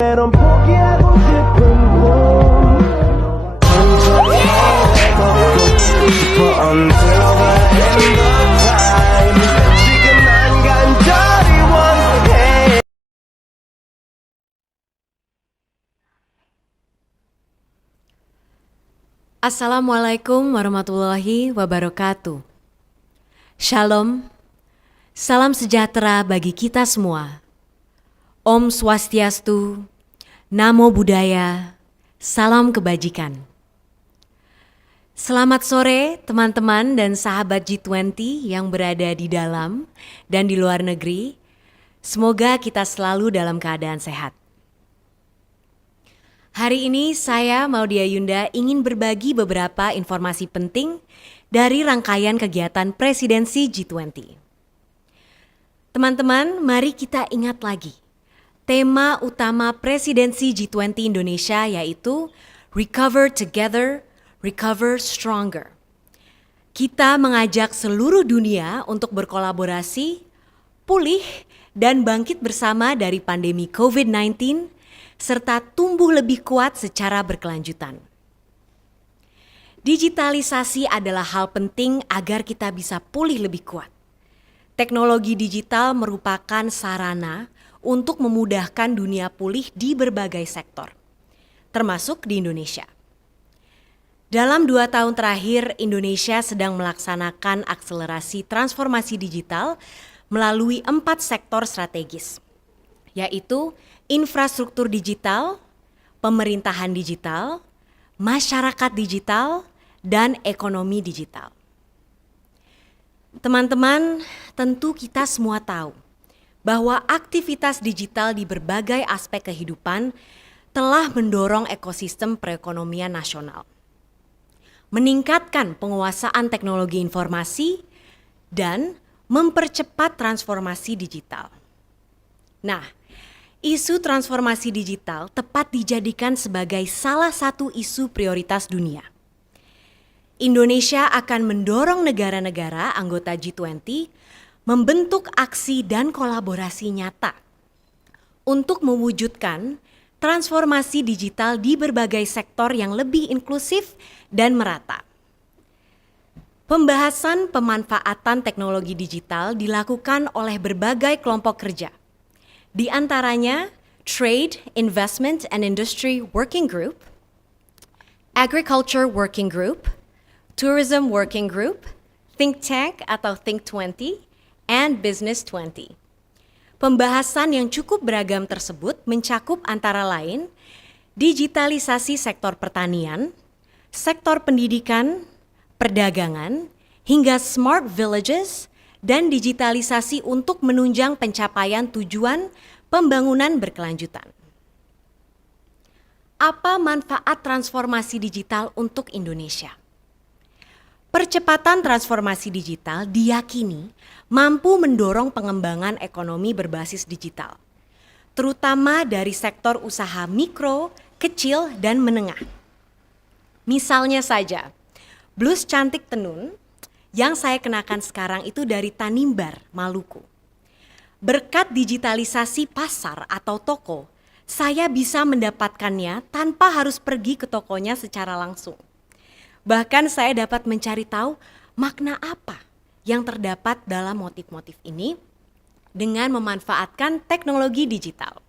넌 포기하고 싶은 꿈 더 걷고 싶어 until the end of time 지금 난 간절히 원해 Assalamualaikum warahmatullahi wabarakatuh. Shalom, salam sejahtera bagi kita semua. Om Swastiastu, Namo Buddhaya, salam kebajikan. Selamat sore teman-teman dan sahabat G20 yang berada di dalam dan di luar negeri. Semoga kita selalu dalam keadaan sehat. Hari ini saya Maudia Yunda ingin berbagi beberapa informasi penting dari rangkaian kegiatan presidensi G20. Teman-teman, mari kita ingat lagi. Tema utama presidensi G20 Indonesia yaitu Recover Together, Recover Stronger. Kita mengajak seluruh dunia untuk berkolaborasi, pulih, dan bangkit bersama dari pandemi COVID-19 serta tumbuh lebih kuat secara berkelanjutan. Digitalisasi adalah hal penting agar kita bisa pulih lebih kuat. Teknologi digital merupakan sarana untuk memudahkan dunia pulih di berbagai sektor, termasuk di Indonesia. Dalam 2 tahun terakhir, Indonesia sedang melaksanakan akselerasi transformasi digital melalui 4 sektor strategis, yaitu infrastruktur digital, pemerintahan digital, masyarakat digital, dan ekonomi digital. Teman-teman, tentu kita semua tahu bahwa aktivitas digital di berbagai aspek kehidupan telah mendorong ekosistem perekonomian nasional, meningkatkan penguasaan teknologi informasi, dan mempercepat transformasi digital. Nah, isu transformasi digital tepat dijadikan sebagai salah satu isu prioritas dunia. Indonesia akan mendorong negara-negara anggota G20 membentuk aksi dan kolaborasi nyata untuk mewujudkan transformasi digital di berbagai sektor yang lebih inklusif dan merata. Pembahasan pemanfaatan teknologi digital dilakukan oleh berbagai kelompok kerja, di antaranya Trade, Investment and Industry Working Group, Agriculture Working Group, Tourism Working Group, Think Tank atau Think 20, and Business 20. Pembahasan yang cukup beragam tersebut mencakup antara lain digitalisasi sektor pertanian, sektor pendidikan, perdagangan, hingga smart villages, dan digitalisasi untuk menunjang pencapaian tujuan pembangunan berkelanjutan. Apa manfaat transformasi digital untuk Indonesia? Percepatan transformasi digital diyakini mampu mendorong pengembangan ekonomi berbasis digital, terutama dari sektor usaha mikro, kecil, dan menengah. Misalnya saja, blus cantik tenun yang saya kenakan sekarang itu dari Tanimbar, Maluku. Berkat digitalisasi pasar atau toko, saya bisa mendapatkannya tanpa harus pergi ke tokonya secara langsung. Bahkan saya dapat mencari tahu makna apa yang terdapat dalam motif-motif ini dengan memanfaatkan teknologi digital.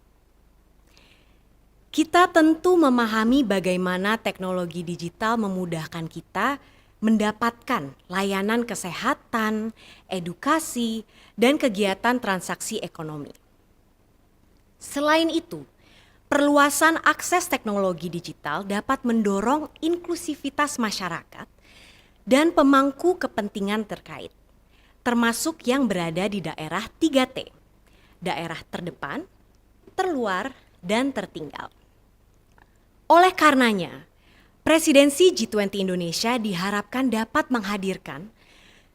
Kita tentu memahami bagaimana teknologi digital memudahkan kita mendapatkan layanan kesehatan, edukasi, dan kegiatan transaksi ekonomi. Selain itu, perluasan akses teknologi digital dapat mendorong inklusivitas masyarakat dan pemangku kepentingan terkait, termasuk yang berada di daerah 3T, daerah terdepan, terluar, dan tertinggal. Oleh karenanya, presidensi G20 Indonesia diharapkan dapat menghadirkan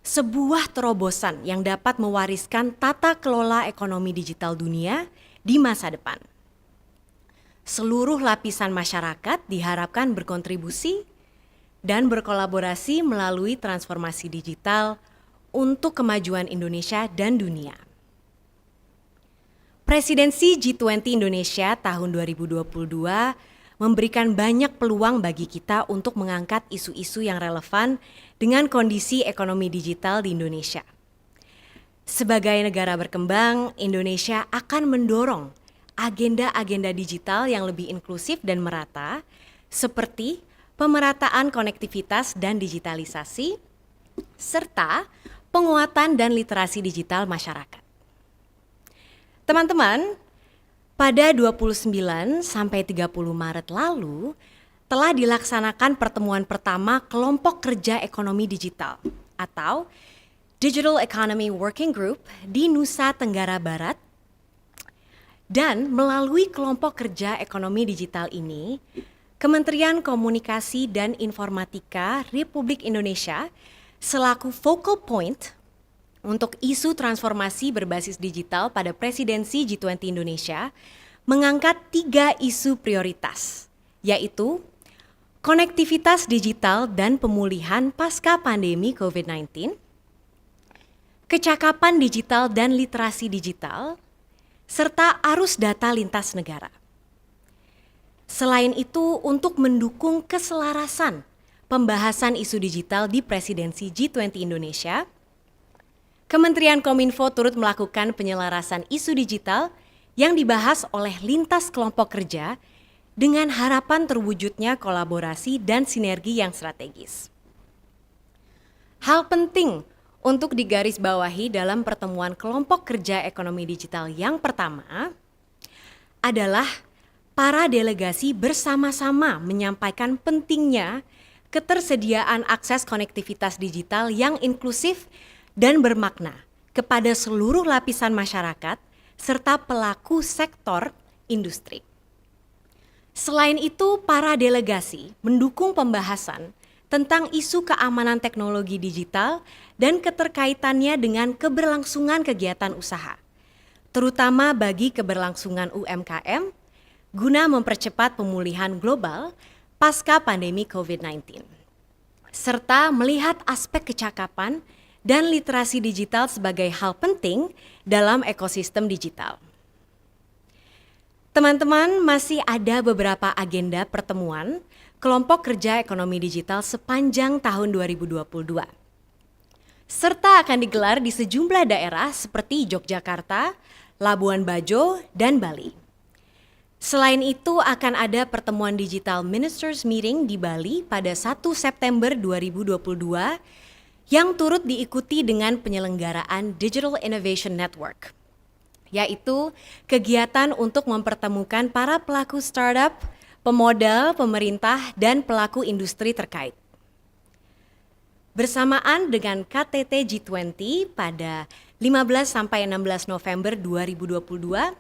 sebuah terobosan yang dapat mewariskan tata kelola ekonomi digital dunia di masa depan. Seluruh lapisan masyarakat diharapkan berkontribusi dan berkolaborasi melalui transformasi digital untuk kemajuan Indonesia dan dunia. Presidensi G20 Indonesia tahun 2022 memberikan banyak peluang bagi kita untuk mengangkat isu-isu yang relevan dengan kondisi ekonomi digital di Indonesia. Sebagai negara berkembang, Indonesia akan mendorong agenda-agenda digital yang lebih inklusif dan merata, seperti pemerataan konektivitas dan digitalisasi, serta penguatan dan literasi digital masyarakat. Teman-teman, pada 29 sampai 30 Maret lalu telah dilaksanakan pertemuan pertama Kelompok Kerja Ekonomi Digital atau Digital Economy Working Group di Nusa Tenggara Barat. Dan melalui kelompok kerja ekonomi digital ini, Kementerian Komunikasi dan Informatika Republik Indonesia selaku focal point untuk isu transformasi berbasis digital pada presidensi G20 Indonesia mengangkat 3 isu prioritas, yaitu konektivitas digital dan pemulihan pasca pandemi COVID-19, kecakapan digital dan literasi digital, serta arus data lintas negara. Selain itu, untuk mendukung keselarasan pembahasan isu digital di presidensi G20 Indonesia, Kementerian Kominfo turut melakukan penyelarasan isu digital yang dibahas oleh lintas kelompok kerja dengan harapan terwujudnya kolaborasi dan sinergi yang strategis. Hal penting untuk digarisbawahi dalam pertemuan kelompok kerja ekonomi digital yang pertama adalah para delegasi bersama-sama menyampaikan pentingnya ketersediaan akses konektivitas digital yang inklusif dan bermakna kepada seluruh lapisan masyarakat serta pelaku sektor industri. Selain itu, para delegasi mendukung pembahasan tentang isu keamanan teknologi digital dan keterkaitannya dengan keberlangsungan kegiatan usaha, terutama bagi keberlangsungan UMKM, guna mempercepat pemulihan global pasca pandemi COVID-19, serta melihat aspek kecakapan dan literasi digital sebagai hal penting dalam ekosistem digital. Teman-teman, masih ada beberapa agenda pertemuan kelompok kerja ekonomi digital sepanjang tahun 2022. Serta akan digelar di sejumlah daerah seperti Yogyakarta, Labuan Bajo, dan Bali. Selain itu, akan ada pertemuan Digital Ministers Meeting di Bali pada 1 September 2022 yang turut diikuti dengan penyelenggaraan Digital Innovation Network, yaitu kegiatan untuk mempertemukan para pelaku startup, pemodal, pemerintah, dan pelaku industri terkait. Bersamaan dengan KTT G20 pada 15 sampai 16 November 2022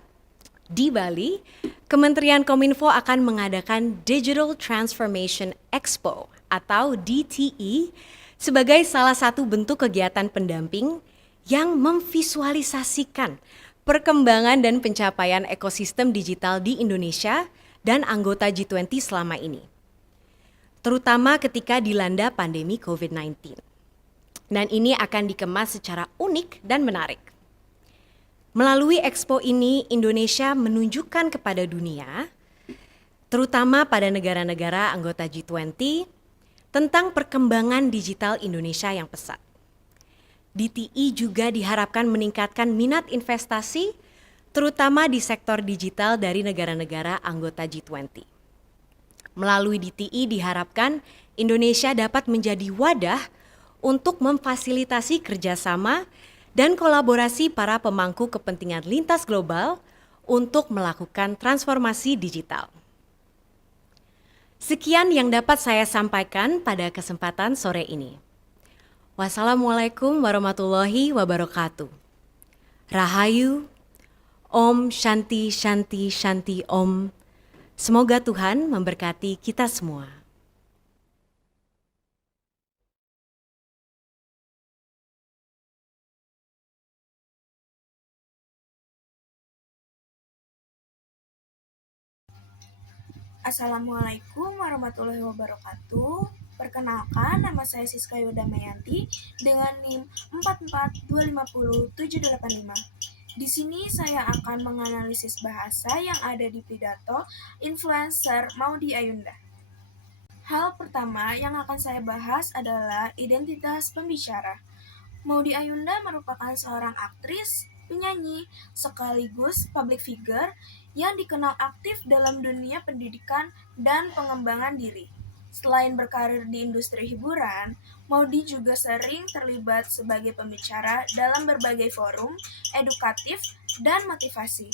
di Bali, Kementerian Kominfo akan mengadakan Digital Transformation Expo atau DTE sebagai salah satu bentuk kegiatan pendamping yang memvisualisasikan perkembangan dan pencapaian ekosistem digital di Indonesia dan anggota G20 selama ini, terutama ketika dilanda pandemi COVID-19. Dan ini akan dikemas secara unik dan menarik. Melalui expo ini, Indonesia menunjukkan kepada dunia, terutama pada negara-negara anggota G20, tentang perkembangan digital Indonesia yang pesat. DTI juga diharapkan meningkatkan minat investasi, terutama di sektor digital dari negara-negara anggota G20. Melalui DTI diharapkan Indonesia dapat menjadi wadah untuk memfasilitasi kerjasama dan kolaborasi para pemangku kepentingan lintas global untuk melakukan transformasi digital. Sekian yang dapat saya sampaikan pada kesempatan sore ini. Wassalamualaikum warahmatullahi wabarakatuh. Rahayu, Om Shanti Shanti Shanti Om. Semoga Tuhan memberkati kita semua. Assalamualaikum warahmatullahi wabarakatuh. Perkenalkan, nama saya Siska Yudamayanti dengan NIM 442507855. Di sini saya akan menganalisis bahasa yang ada di pidato influencer Maudy Ayunda. Hal pertama yang akan saya bahas adalah identitas pembicara. Maudy Ayunda merupakan seorang aktris, penyanyi, sekaligus public figure yang dikenal aktif dalam dunia pendidikan dan pengembangan diri. Selain berkarir di industri hiburan, Maudy juga sering terlibat sebagai pembicara dalam berbagai forum edukatif dan motivasi.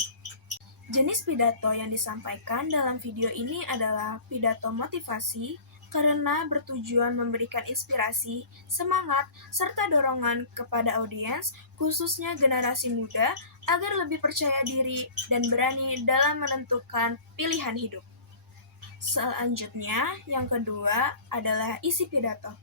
Jenis pidato yang disampaikan dalam video ini adalah pidato motivasi karena bertujuan memberikan inspirasi, semangat, serta dorongan kepada audiens, khususnya generasi muda, agar lebih percaya diri dan berani dalam menentukan pilihan hidup. Selanjutnya, yang kedua adalah isi pidato.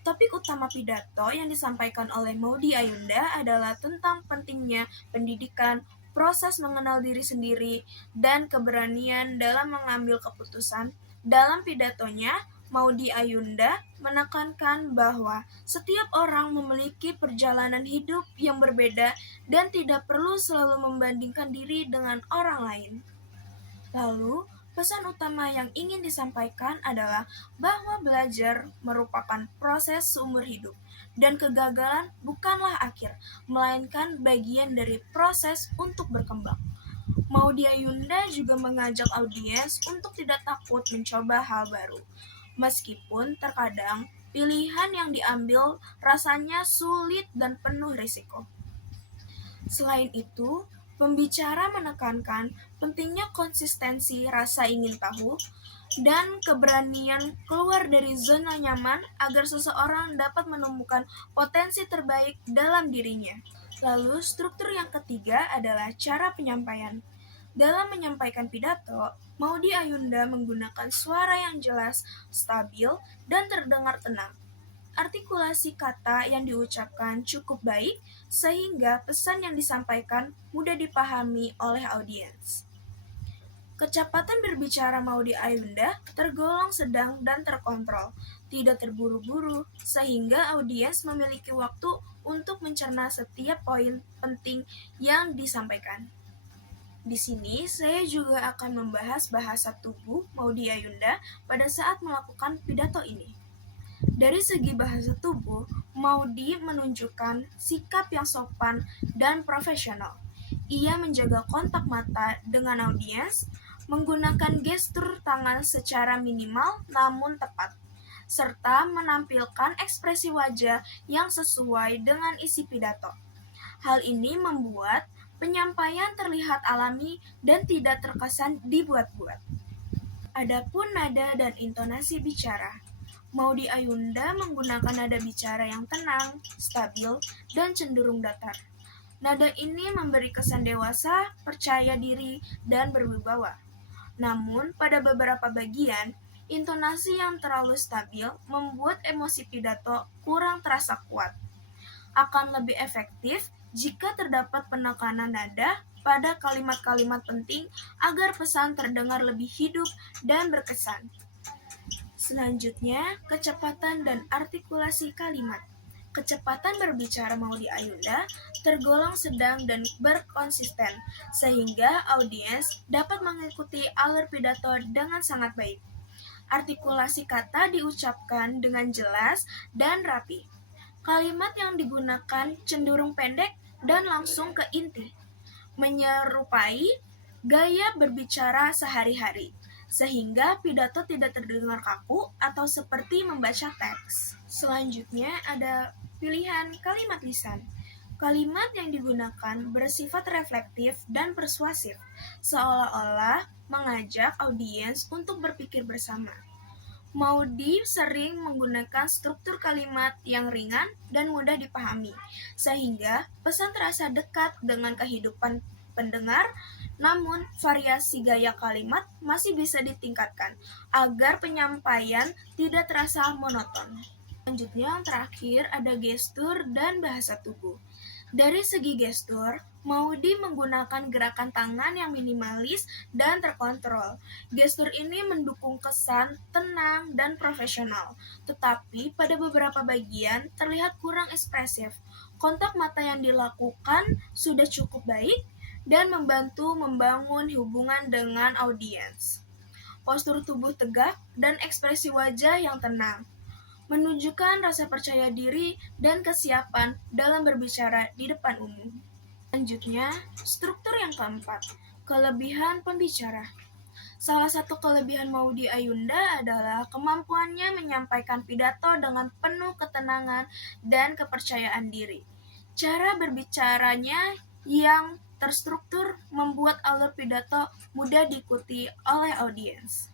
Topik utama pidato yang disampaikan oleh Maudy Ayunda adalah tentang pentingnya pendidikan, proses mengenal diri sendiri, dan keberanian dalam mengambil keputusan. Dalam pidatonya, Maudy Ayunda menekankan bahwa setiap orang memiliki perjalanan hidup yang berbeda dan tidak perlu selalu membandingkan diri dengan orang lain. Lalu, pesan utama yang ingin disampaikan adalah bahwa belajar merupakan proses seumur hidup, dan kegagalan bukanlah akhir, melainkan bagian dari proses untuk berkembang. Maudy Ayunda juga mengajak audiens untuk tidak takut mencoba hal baru, meskipun terkadang pilihan yang diambil rasanya sulit dan penuh risiko. Selain itu, pembicara menekankan pentingnya konsistensi rasa ingin tahu dan keberanian keluar dari zona nyaman agar seseorang dapat menemukan potensi terbaik dalam dirinya. Lalu, struktur yang ketiga adalah cara penyampaian. Dalam menyampaikan pidato, Maudy Ayunda menggunakan suara yang jelas, stabil, dan terdengar tenang. Artikulasi kata yang diucapkan cukup baik sehingga pesan yang disampaikan mudah dipahami oleh audiens. Kecepatan berbicara Maudy Ayunda tergolong sedang dan terkontrol, tidak terburu-buru, sehingga audiens memiliki waktu untuk mencerna setiap poin penting yang disampaikan. Di sini, saya juga akan membahas bahasa tubuh Maudy Ayunda pada saat melakukan pidato ini. Dari segi bahasa tubuh, Maudy menunjukkan sikap yang sopan dan profesional. Ia menjaga kontak mata dengan audiens, menggunakan gestur tangan secara minimal namun tepat, serta menampilkan ekspresi wajah yang sesuai dengan isi pidato. Hal ini membuat penyampaian terlihat alami dan tidak terkesan dibuat-buat. Adapun nada dan intonasi bicara, Maudy Ayunda menggunakan nada bicara yang tenang, stabil, dan cenderung datar. Nada ini memberi kesan dewasa, percaya diri, dan berwibawa. Namun, pada beberapa bagian, intonasi yang terlalu stabil membuat emosi pidato kurang terasa kuat. Akan lebih efektif jika terdapat penekanan nada pada kalimat-kalimat penting agar pesan terdengar lebih hidup dan berkesan. Selanjutnya, kecepatan dan artikulasi kalimat. Kecepatan berbicara Maudy Ayunda tergolong sedang dan berkonsisten, sehingga audiens dapat mengikuti alur pidato dengan sangat baik. Artikulasi kata diucapkan dengan jelas dan rapi. Kalimat yang digunakan cenderung pendek dan langsung ke inti, menyerupai gaya berbicara sehari-hari, sehingga pidato tidak terdengar kaku atau seperti membaca teks. Selanjutnya ada pilihan kalimat lisan. Kalimat yang digunakan bersifat reflektif dan persuasif, seolah-olah mengajak audiens untuk berpikir bersama. Maudy sering menggunakan struktur kalimat yang ringan dan mudah dipahami, sehingga pesan terasa dekat dengan kehidupan pendengar, namun variasi gaya kalimat masih bisa ditingkatkan agar penyampaian tidak terasa monoton. Selanjutnya yang terakhir ada gestur dan bahasa tubuh. Dari segi gestur, Maudy menggunakan gerakan tangan yang minimalis dan terkontrol. Gestur ini mendukung kesan tenang dan profesional, tetapi pada beberapa bagian terlihat kurang ekspresif. kontak mata yang dilakukan sudah cukup baik dan membantu membangun hubungan dengan audiens. Postur tubuh tegak dan ekspresi wajah yang tenang menunjukkan rasa percaya diri dan kesiapan dalam berbicara di depan umum. Selanjutnya, struktur yang keempat, kelebihan pembicara. Salah satu kelebihan Maudy Ayunda adalah kemampuannya menyampaikan pidato dengan penuh ketenangan dan kepercayaan diri. Cara berbicaranya yang terstruktur membuat alur pidato mudah diikuti oleh audiens.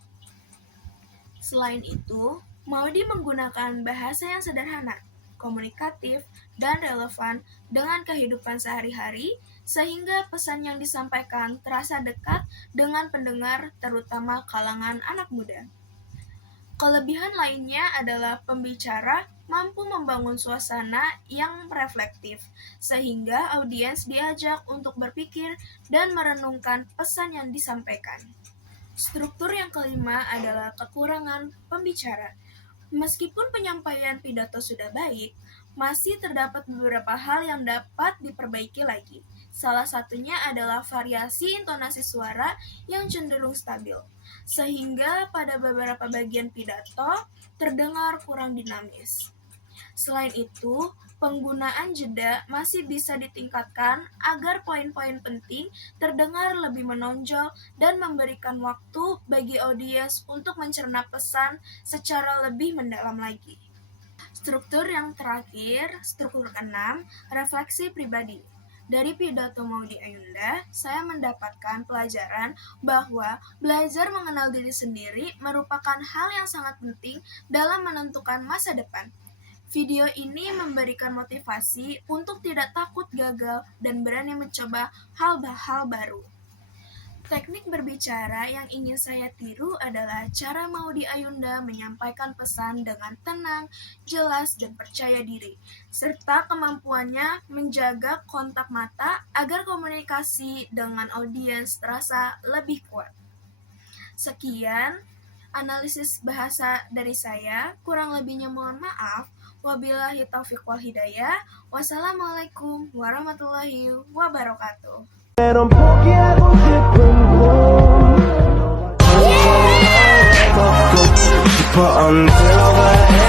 Selain itu, Maudy menggunakan bahasa yang sederhana, komunikatif, dan relevan dengan kehidupan sehari-hari, sehingga pesan yang disampaikan terasa dekat dengan pendengar, terutama kalangan anak muda. Kelebihan lainnya adalah pembicara mampu membangun suasana yang reflektif, sehingga audiens diajak untuk berpikir dan merenungkan pesan yang disampaikan. Struktur yang kelima adalah kekurangan pembicara. Meskipun penyampaian pidato sudah baik, masih terdapat beberapa hal yang dapat diperbaiki lagi. Salah satunya adalah variasi intonasi suara yang cenderung stabil, sehingga pada beberapa bagian pidato terdengar kurang dinamis. Selain itu, penggunaan jeda masih bisa ditingkatkan agar poin-poin penting terdengar lebih menonjol dan memberikan waktu bagi audiens untuk mencerna pesan secara lebih mendalam lagi. Struktur yang terakhir, struktur keenam, refleksi pribadi. Dari pidato Maudy Ayunda, saya mendapatkan pelajaran bahwa belajar mengenal diri sendiri merupakan hal yang sangat penting dalam menentukan masa depan. Video ini memberikan motivasi untuk tidak takut gagal dan berani mencoba hal-hal baru. Teknik berbicara yang ingin saya tiru adalah cara Maudy Ayunda menyampaikan pesan dengan tenang, jelas, dan percaya diri, serta kemampuannya menjaga kontak mata agar komunikasi dengan audiens terasa lebih kuat. Sekian analisis bahasa dari saya, kurang lebihnya mohon maaf. Wabillahi taufiq wal hidayah. Wassalamualaikum warahmatullahi wabarakatuh. 넌 포기하고 싶은 꿈 덮고 싶어 until